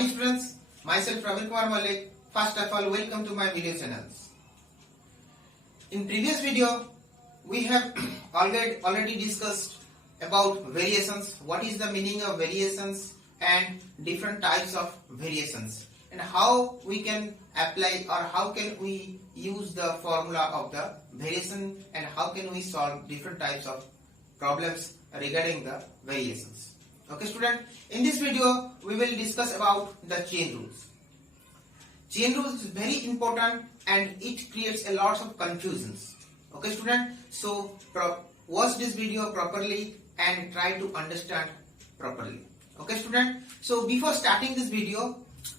morning students, myself Praveen Kumar Malik. First of all, welcome to my video channels. In previous video, we have already discussed about variations, what is the meaning of variations and different types of variations, and how we can apply or how can we use the formula of the variation and how can we solve different types of problems regarding the variations. Okay student, in this video we will discuss about the chain rules. Chain rules is very important and it creates a lot of confusions. Okay student, so watch this video properly and try to understand properly. Okay student, so before starting this video,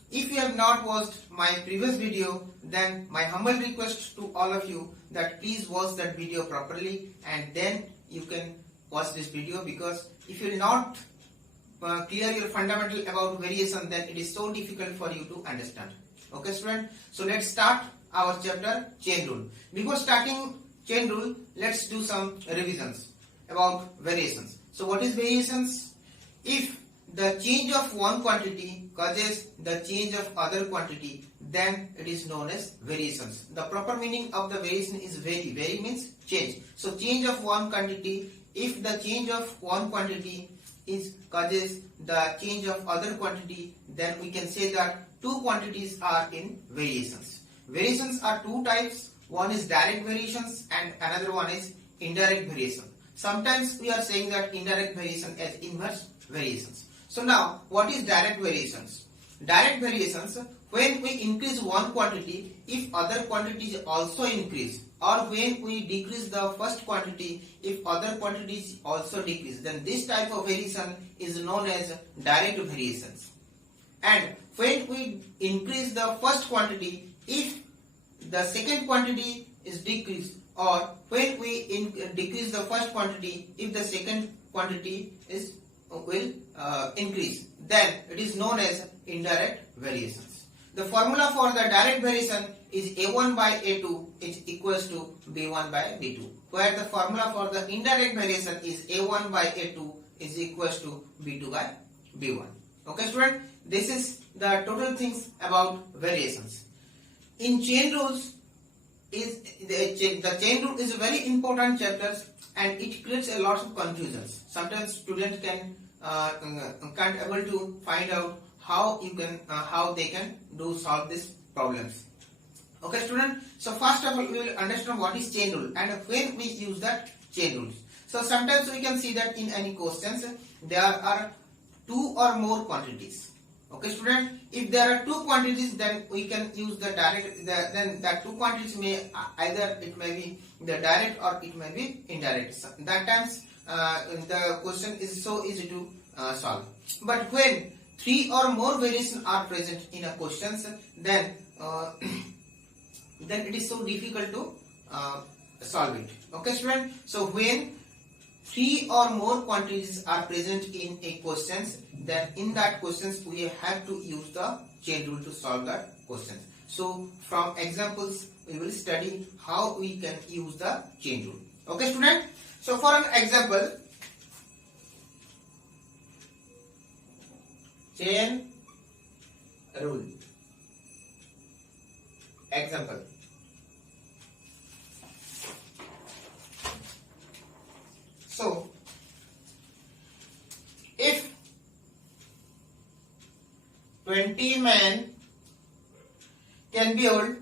if you have not watched my previous video, then my humble request to all of you that please watch that video properly and then you can watch this video, because if you will not clear your fundamental about variation, then it is so difficult for you to understand. Okay student, so let's start our chapter chain rule. Before starting chain rule, let's do some revisions about variations. So what is variations? If the change of one quantity causes the change of other quantity, then it is known as variations. The proper meaning of the variation is vary. Vary means change. So change of one quantity, if the change of one quantity causes the change of other quantity, then we can say that two quantities are in variations. Variations are two types. One is direct variations and another one is indirect variation. Sometimes we are saying that indirect variation as inverse variations. So now, what is direct variations? Direct variations, when we increase one quantity, if other quantities also increase, or when we decrease the first quantity, if other quantities also decrease, then this type of variation is known as direct variations. And when we increase the first quantity, if the second quantity is decreased, or when we decrease the first quantity, if the second quantity will increase, then it is known as indirect variations. The formula for the direct variation is A1 by A2 is equals to B1 by B2, where the formula for the indirect variation is A1 by A2 is equals to B2 by B1. Okay student, this is the total things about variations. In chain rules, the chain rule is a very important chapter and it creates a lot of confusions. Sometimes students can't able to find out how they can solve these problems. Okay student, so first of all we will understand what is chain rule and when we use that chain rules. So sometimes we can see that in any questions there are two or more quantities. Okay student, if there are two quantities, then we can use the direct, then that two quantities may either it may be the direct or it may be indirect. So that times the question is so easy to solve. But when three or more variations are present in a question, then then it is so difficult to solve it. Okay student, so when three or more quantities are present in a question, then in that questions we have to use the chain rule to solve that question. So from examples we will study how we can use the chain rule. Okay student, so for an example, chain rule example. So if 20 men can build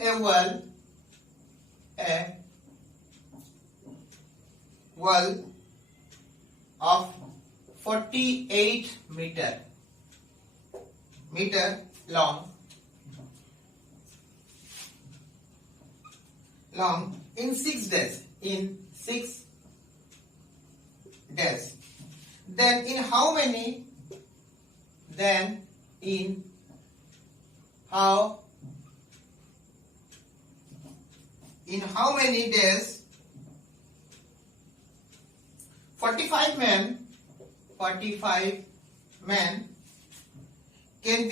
a wall of 48 meter long in 6 days, then in how many days 45 men can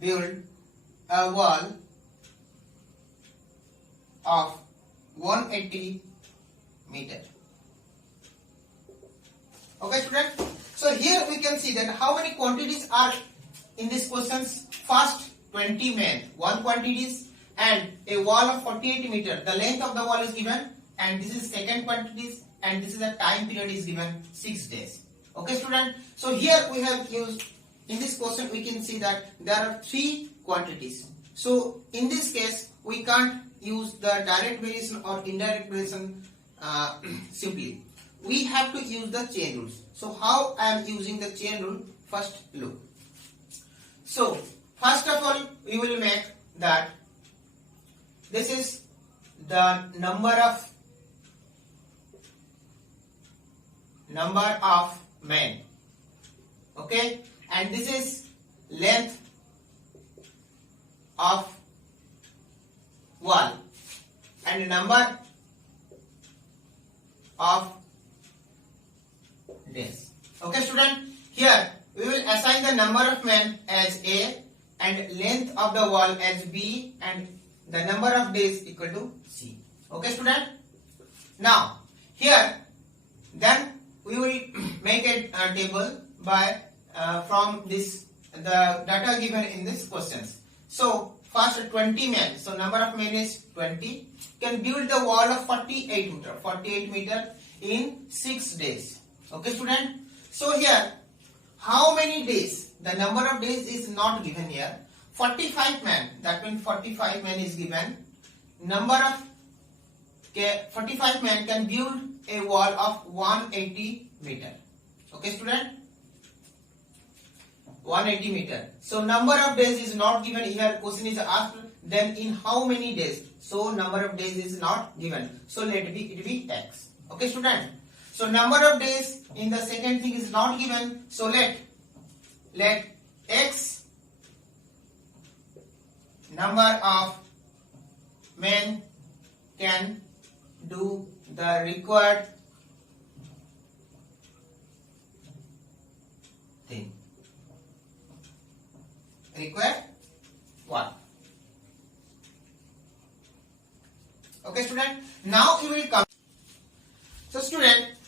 build a wall of 180 meter. Okay, student. So here we can see that how many quantities are in this questions. First 20 men, 1 quantities, and a wall of 48 meter. The length of the wall is given, and this is second quantities, and this is the time period is given 6 days. Okay, student. So here we have used, in this question we can see that there are 3 quantities. So in this case we can't use the direct variation or indirect variation simply. We have to use the chain rules. So how I am using the chain rule? First look. So first of all we will make that this is the number of men. Okay, and this is length of wall and number of days. Okay, student. Here we will assign the number of men as A and length of the wall as B and the number of days equal to C. Okay, student. Now here then we will make a table by from this the data given in this questions. So first 20 men. So number of men is 20. Can build the wall of 48 meter in 6 days. Okay, student. So here how many days? The number of days is not given here. 45 men. That means 45 men is given. Number of 45 men can build a wall of 180 meter. Okay, student. 180 meter. So number of days is not given here. Question is asked then in how many days. So number of days is not given. So let it be X. Okay, student. So number of days in the second thing is not given. So let X number of men can do the required thing. Required what? Okay, student. Now we will come. So student,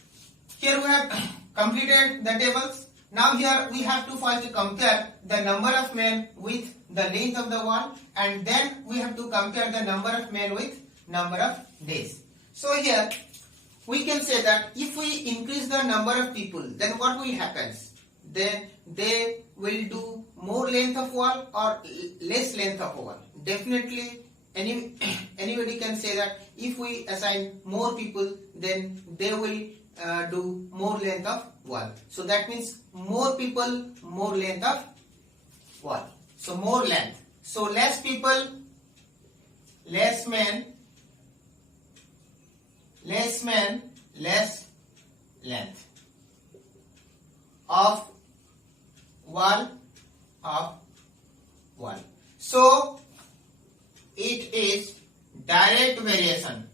here we have completed the tables. Now here we have to first compare the number of men with the length of the wall, and then we have to compare the number of men with number of days. So here we can say that if we increase the number of people, then what will happen? Then they will do more length of wall or less length of wall. Definitely anybody can say that if we assign more people, then they will do more length of wall. So that means more people, more length of wall. So more length. So less people, less men, less length of wall. So it is direct variation.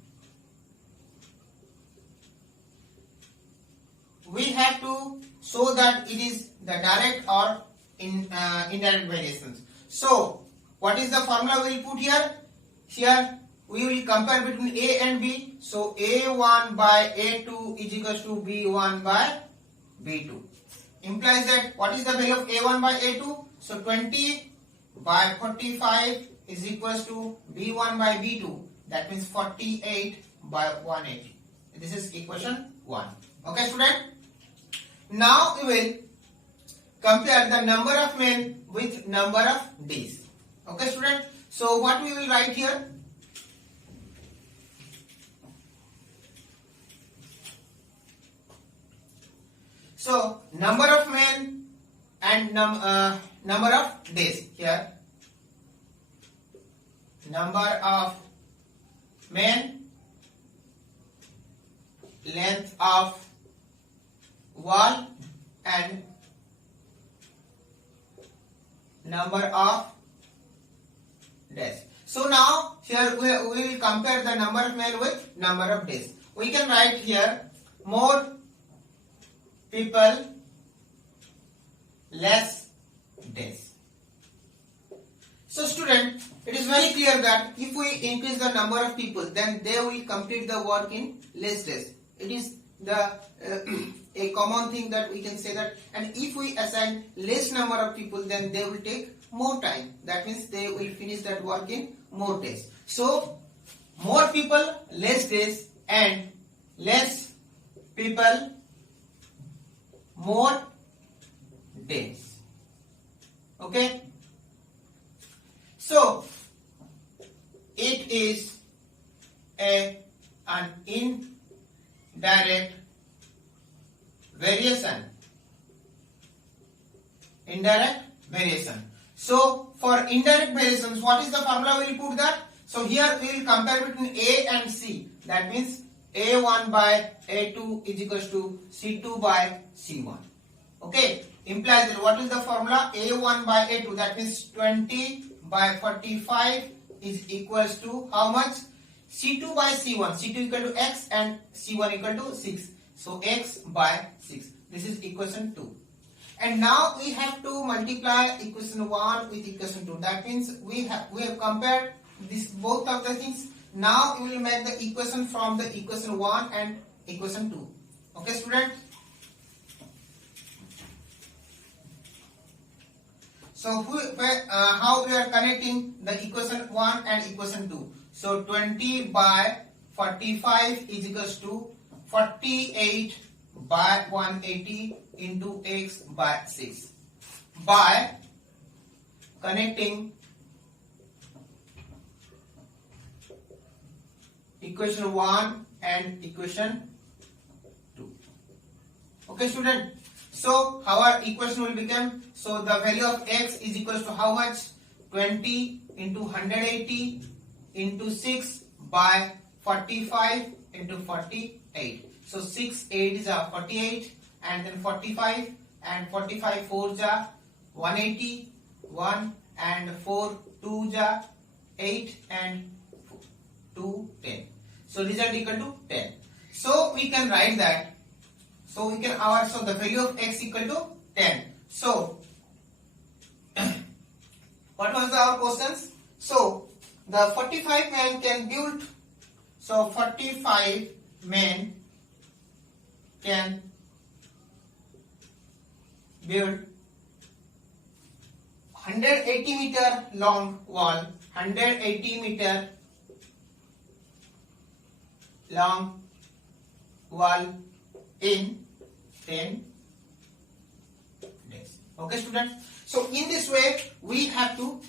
We have to show that it is the direct or indirect variations. So what is the formula we will put here? Here we will compare between A and B. So A1 by A2 is equals to B1 by B2. Implies that what is the value of A1 by A2? So 20 by 45 is equals to B1 by B2. That means 48 by 180. This is equation 1. Okay, student. Now we will compare the number of men with number of days. Okay, student. So what we will write here? So number of men and number of days here. Number of men, length of wall, and number of days. So now here we will compare the number of men with number of days. We can write here more people, less days. So student, it is very clear that if we increase the number of people, then they will complete the work in less days. it is the a common thing that we can say that. And if we assign less number of people, then they will take more time. That means they will finish that work in more days. So more people, less days, and less people, more days. Okay. So it is an indirect variation. Indirect variation. So for indirect variations, what is the formula we will put that? So here we will compare between A and C. That means A1 by A2 is equals to C2 by C1. Okay. Implies that what is the formula? A1 by A2, that means 20 by 45 is equals to how much? C2 by C1. C2 equal to X and C1 equal to 6. So X by 6. This is equation 2. And now we have to multiply equation 1 with equation 2. That means we have compared this both of the things. Now we will make the equation from the equation 1 and equation 2. Okay, student? So how we are connecting the equation 1 and equation 2? So 20 by 45 is equals to 48 by 180 into X by 6. By connecting equation 1 and equation 2. Okay, student? So our equation will become, so the value of X is equals to how much? 20 into 180 into 6 by 45 into 48. So 6 8 is 48, and then 45, and 45 4 is 180, 1 and 4 2 is 8, and 2 10. So result equal to 10. So we can write that. So we can so the value of X equal to 10. So what was our questions? So the 45 men can build. So 45 men can build 180 meter long wall, 180 meter long wall in 10 days. Okay, students? So in this way we have to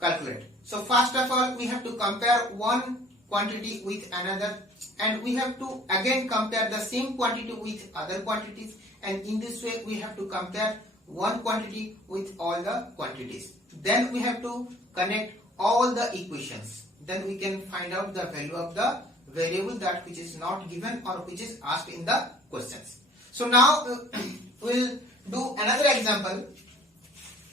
calculate. So first of all we have to compare one quantity with another, and we have to again compare the same quantity with other quantities, and in this way we have to compare one quantity with all the quantities. Then we have to connect all the equations. Then we can find out the value of the variable that which is not given or which is asked in the questions. So now we'll do another example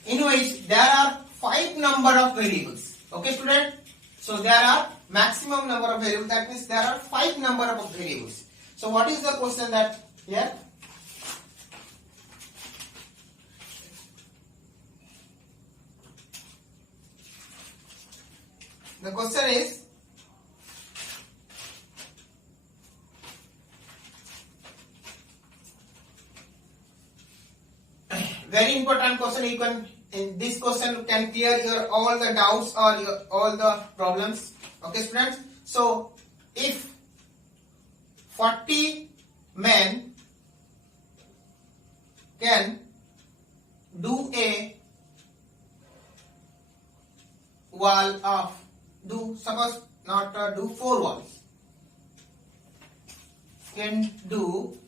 in which there are 5 number of variables. Okay, student? So there are maximum number of variables. That means there are 5 number of variables. So what is the question that here? The question is, very important question. You can, in this question can clear your all the doubts or your all the problems. Okay, students? So if 40 men can do a wall of, suppose not do 4 walls, can do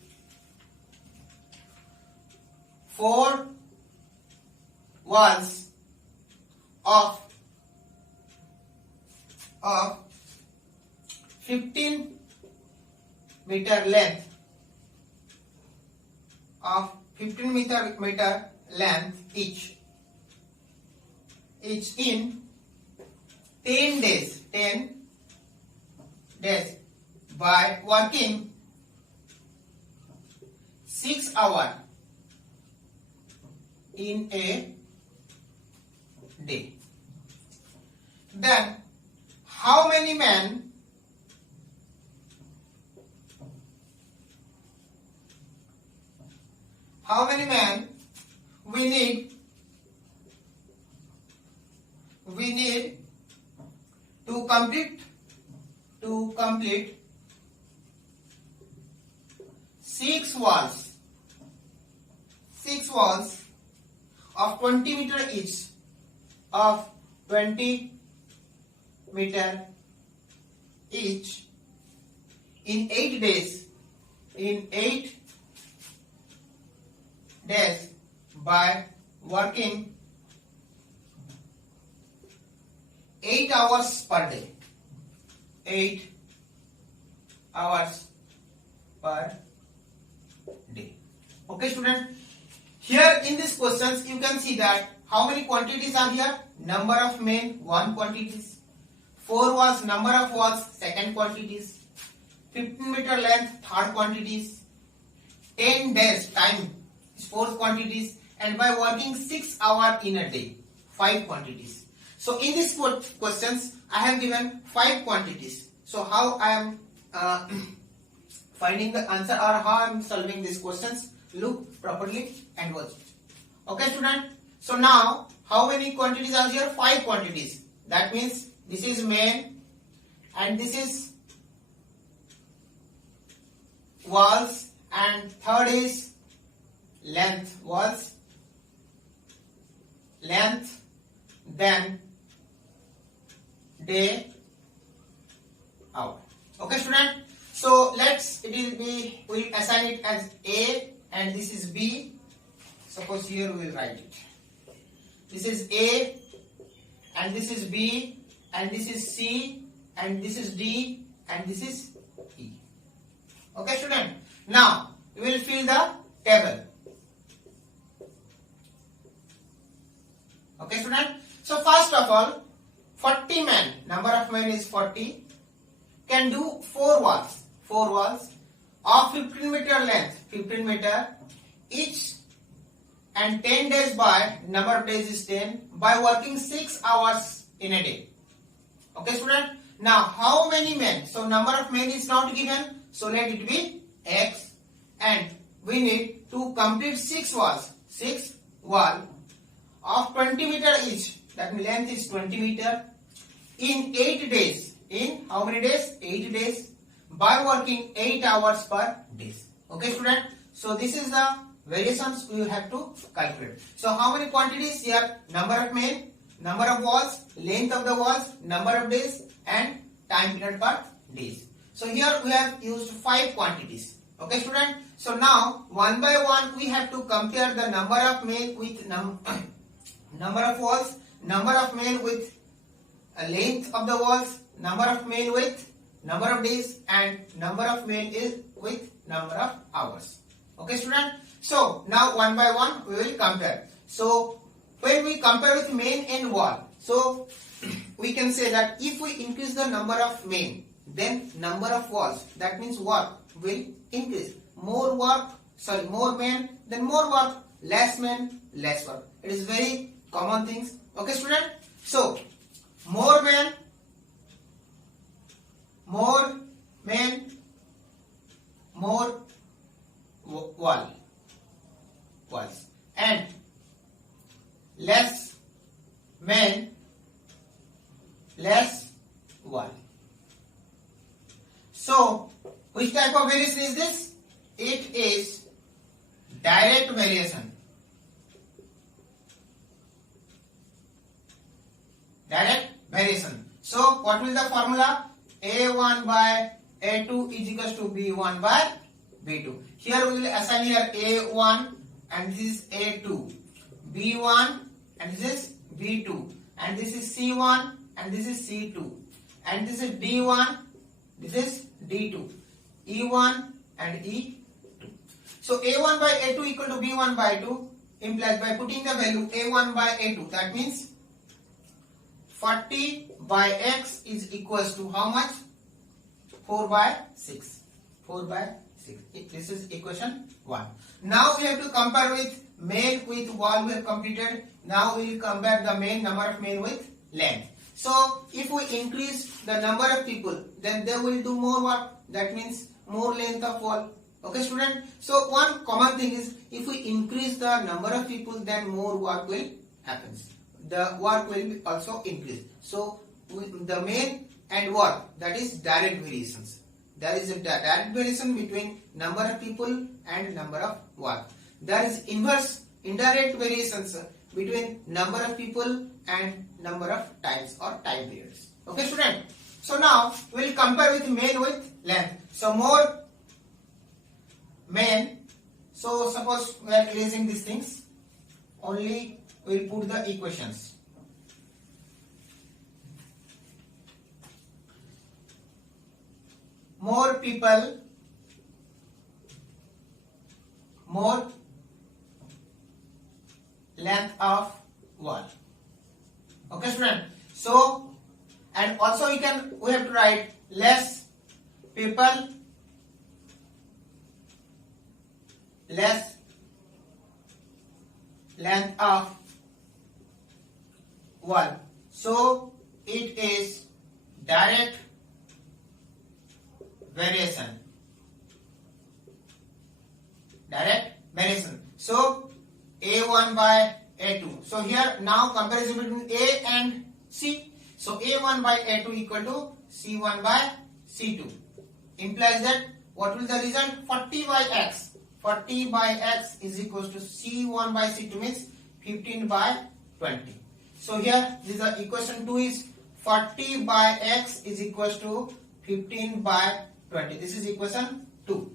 4 walls of 15 meter length, of 15 meter length each in 10 days by working 6 hours in a day. Then how many men how many men we need to complete 6 walls of 20 meter each, of 20 meter each in 8 days, by working 8 hours per day. 8 hours per day. Okay, student. Here in these questions, you can see that how many quantities are here? Number of men, 1 quantities. 4 walls, number of walls, second quantities. 15 meter length, third quantities. 10 days time is fourth quantities. And by working 6 hours in a day, 5 quantities. So in these questions, I have given 5 quantities. So how I am finding the answer, or how I am solving these questions? Look properly and watch it. Okay, student. So now, how many quantities are here? 5 quantities. That means this is men and this is walls, and third is length, walls, length, then day, hour. Okay, student. So we'll assign it as A and this is B. Suppose here we will write it. This is A and this is B and this is C and this is D and this is E. Okay, student. Now we will fill the table. Okay, student. So first of all, 40 men, number of men is 40, can do 4 walls of 15 meter length, 15 meter each, and 10 days by, number of days is 10, by working 6 hours in a day. Okay, student. Now how many men? So number of men is not given, so let it be X, and we need to complete 6 walls of 20 meter each, that means length is 20 meter, in 8 days. In how many days? 8 days, by working 8 hours per day. Okay, student. So this is the variations we have to calculate. So how many quantities here? Number of men, number of walls, length of the walls, number of days, and time period per days. So here we have used 5 quantities. Okay, student. So now one by one we have to compare the number of men with number of walls, number of men with length of the walls, number of men with number of days, and number of men is with number of hours. Okay, student. So now one by one we will compare. So when we compare with men and wall, so we can say that if we increase the number of men, then number of walls, that means work will increase. More men, then more work. Less men, less work. It is very common things. Okay, student. So more men, more walls, and less men, less wall. So which type of variation is this? It is direct variation. Direct variation. So what will be the formula? A1 by A2 is equals to B1 by B2. Here we will assign here A1 and this is A2, B1 and this is B2, and this is C1 and this is C2, and this is D1, this is D2, E1 and E2. So A1 by A2 equal to B1 by 2 implies, by putting the value A1 by A2, that means 40 by X is equals to how much? 4 by 6. 4 by 6. This is equation 1. Now we have to compare with men with wall we have completed. Now we will compare the men, number of men with length. So if we increase the number of people, then they will do more work. That means more length of wall. Okay student, so one common thing is if we increase the number of people, then more work will happen. The work will also increase. So the main and work, that is direct variations. There is a direct variation between number of people and number of work. There is inverse indirect variations between number of people and number of times or time periods. Okay student, so now we will compare with main with length. So more main, so suppose we are erasing these things, only we will put the equations. More people, more length of wall. Okay student, so and also we have to write less people, less length of wall. So it is direct variation. Direct variation. So A1 by A2. So here now comparison between A and C. So A1 by A2 equal to C1 by C2. Implies that what will the result? 40 by X. 40 by X is equals to C1 by C2 means 15 by 20. So here this is equation 2 is 40 by X is equals to 15 by 20. This is equation 2.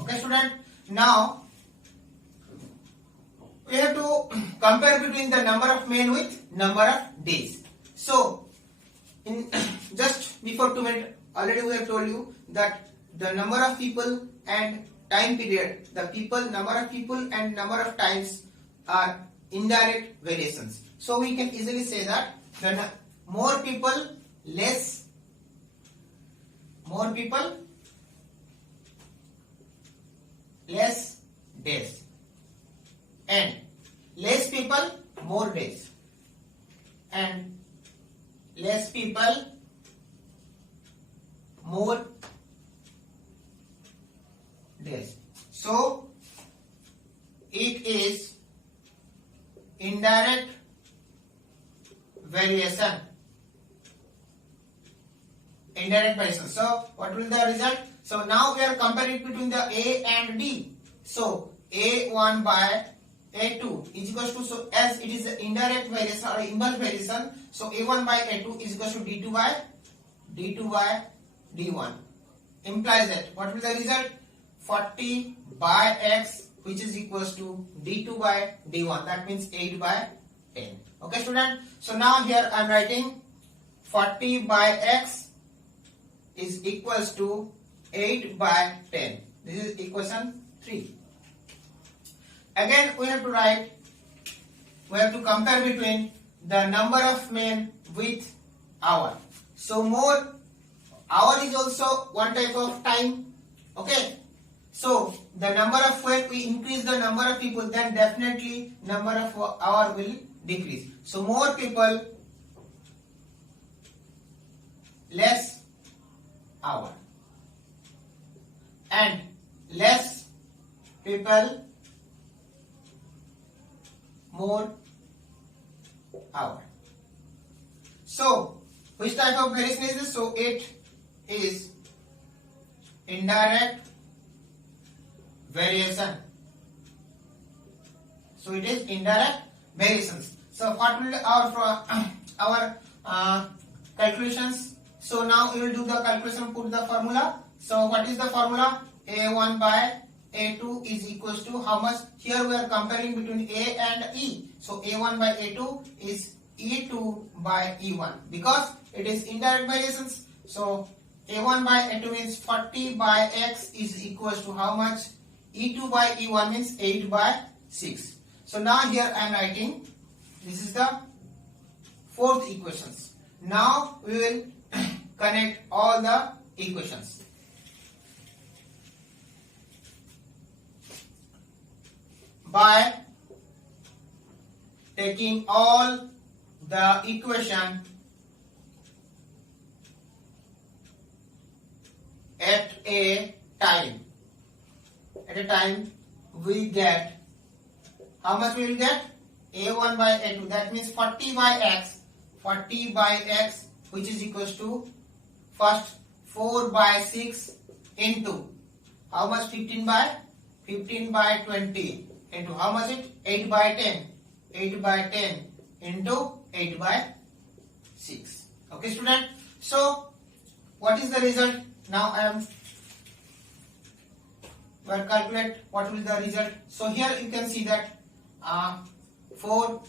Okay student, now we have to compare between the number of men with number of days. So in just before 2 minutes already we have told you that the number of people and time period, the number of people and number of times are indirect variations. So we can easily say that the more people, less days, and less people, more days, and less people, more days. So it is indirect variation. Indirect variation. So what will the result? So now we are comparing between the A and D. So A1 by A2 is equals to, so as it is an indirect variation or inverse variation, so A1 by A2 is equals to D2 by D1. Implies that what will the result? 40 by X, which is equals to D2 by D1. That means 8 by 10. Okay student, so now here I am writing 40 by X is equals to 8 by 10. This is equation 3. Again we have to compare between the number of men with hour. So more, hour is also one type of time. Okay, so the number of, when we increase the number of people, then definitely number of hour will decrease. So more people, less hour, and less people, more hour. So which type of variation is this? So it is indirect variation. So it is indirect variations. So what will our calculations? So now we will do the calculation, put the formula. So what is the formula? A1 by A2 is equals to how much? Here we are comparing between A and E. So A1 by A2 is E2 by E1 because it is indirect variations. So A1 by A2 means 40 by X is equals to how much? E2 by E1 means 8 by 6. So now here I am writing, this is the fourth equations. Now we will connect all the equations. By taking all the equation at a time. at a time we get, how much we will get? A1 by A2, that means 40 by x, 40 by x, which is equals to first 4 by 6 into how much? 15 by 20 into how much it? 8 by 10, 8 by 10 into 8 by 6. Okay student, so what is the result? Now I am will calculate what will the result. So here you can see that 4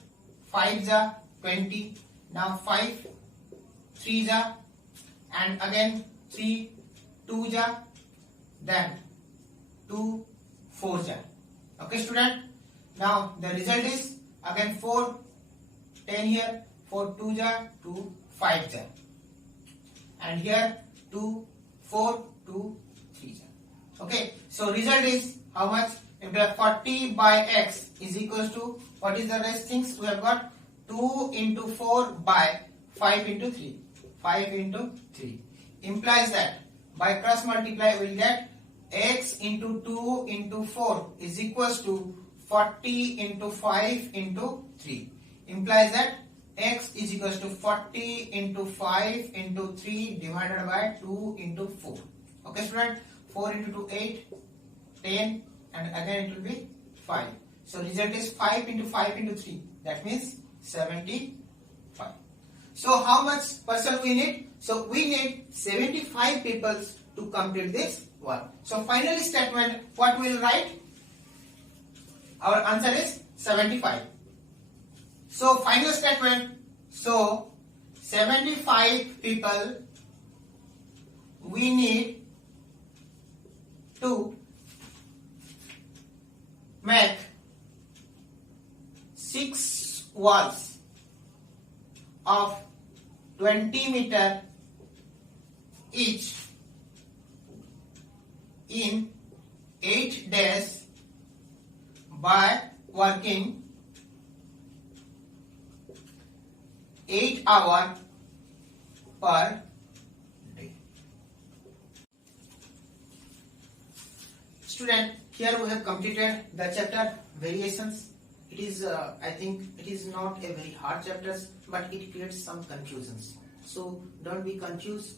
5 are 20. Now 5 3 are, and again 3 2 are, then 2 4 are. Okay student, now the result is again 4 10 here, 4 2 are, 2 5 are, and here 2 4 2 3 are. Okay, so result is how much? 40 by x is equals to, what is the rest things? We have got 2 into 4 by 5 into 3. 5 into 3 implies that by cross multiply we will get x into 2 into 4 is equals to 40 into 5 into 3. Implies that x is equals to 40 into 5 into 3 divided by 2 into 4. Okay student, 4 into 2 8, 10, and again it will be 5. So result is 5 into 5 into 3, that means 75. So how much person we need? So we need 75 people to complete this work. So final statement, what we will write? Our answer is 75. So final statement, so 75 people we need to make 6 walls of 20 meter each in 8 days by working 8 hours per day. Student, here we have completed the chapter variations. It is, I think, it is not a very hard chapter, but it creates some confusions. So don't be confused.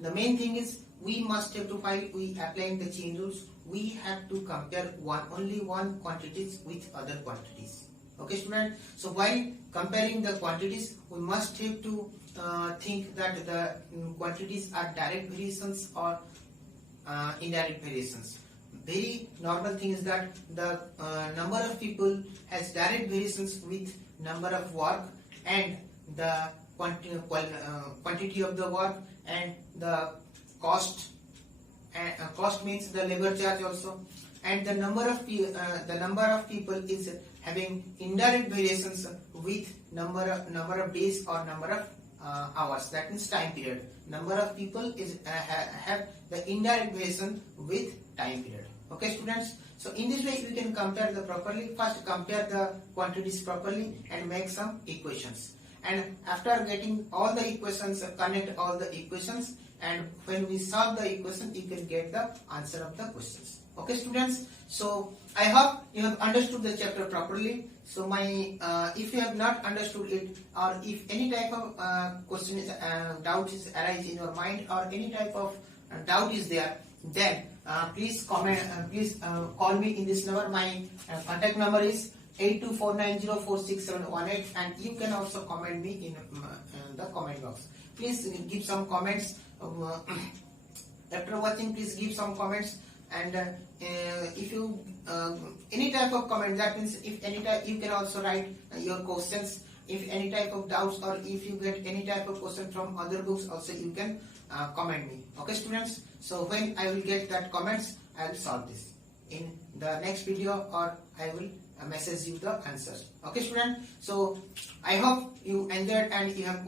The main thing is we must have to, while we applying the chain rules, we have to compare only one quantities with other quantities. Okay student, so while comparing the quantities we must have to think that the quantities are direct variations or indirect variations. Very normal thing is that the number of people has direct variations with number of work and the quantity of the work and the cost, and cost means the labor charge also, and the number of people is having indirect variations with number of days or number of hours, that means time period. Number of people is have the indirect variation with time period. Okay students, so in this way you can compare the properly. First compare the quantities properly and make some equations, and after getting all the equations, connect all the equations, and when we solve the equation you can get the answer of the questions. Okay students, so I hope you have understood the chapter properly. So my if you have not understood it, or if any type of question is doubt is arise in your mind, or any type of doubt is there, then please comment, please call me in this number. My contact number is 8249046718, and you can also comment me in the comment box. Please give some comments. After watching, please give some comments, and if you any type of comment, that means if any type, you can also write your questions. If any type of doubts, or if you get any type of question from other books, also you can comment me. Okay students, so when I will get that comments, I will solve this in the next video, or I will message you the answers. Okay student, so I hope you enjoyed, and you have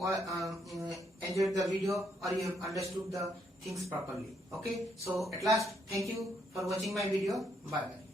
enjoyed the video, or you have understood the things properly. Okay, so at last, thank you for watching my video. Bye bye.